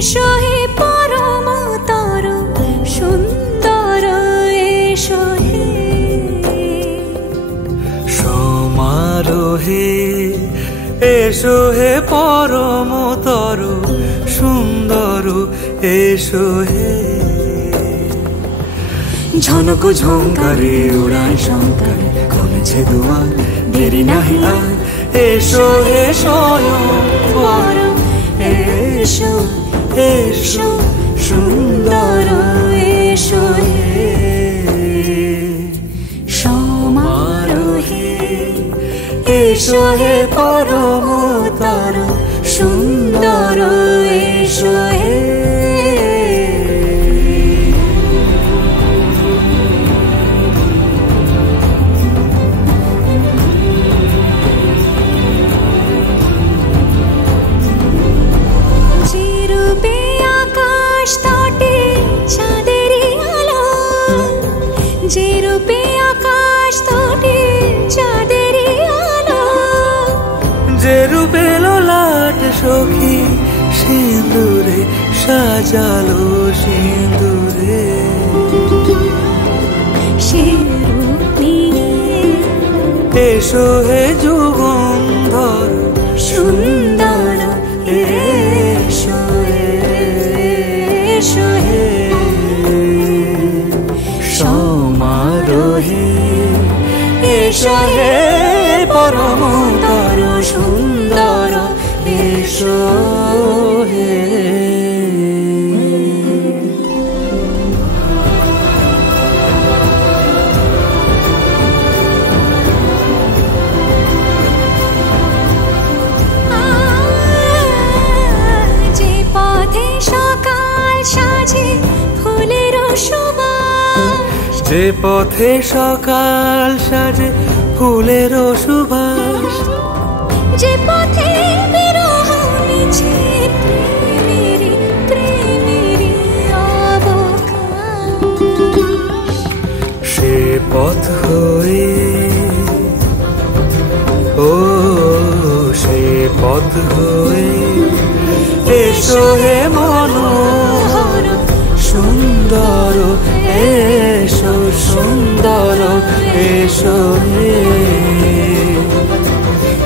এসো হে পরম তর সুন্দর এসো হে সমারোহে এসো হে পরম তর সুন্দর এসো হে ঝনক ঝঙ্কারে উড়ায় শঙ্কারে খুলেছে দুয়ার দেরি নাহি আর এসো হে স্বয়ং বর এসো এসো সুন্দর এসো হে সমারোহে এসো হে পরম তর সুন্দর এসো হে যে রূপে আকাশ তটে চাঁদেরই আলো যে রূপে ললাট সখী সিঁদুরে সাজালো সিঁদুরে সে রূপ নিয়ে এসো হে যুগন্ধর সুন্দর এসো এসো হে সমারোহে এসো হে পরম তর সুন্দর এসো হে যে পথে সকাল সাজে ফুলের সুবাস যে পথে সকাল সাজে ফুলের সুবাস যে পথে বিরহ মিছে প্রেমেরই প্রেমেরই অবকাশ সে পথ হয়ে ও সে পথ হয়ে এসো হে মনোহর সুন্দর এসো সুন্দর এসো হে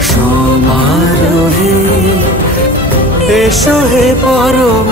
সমারোহে এসো হে পরম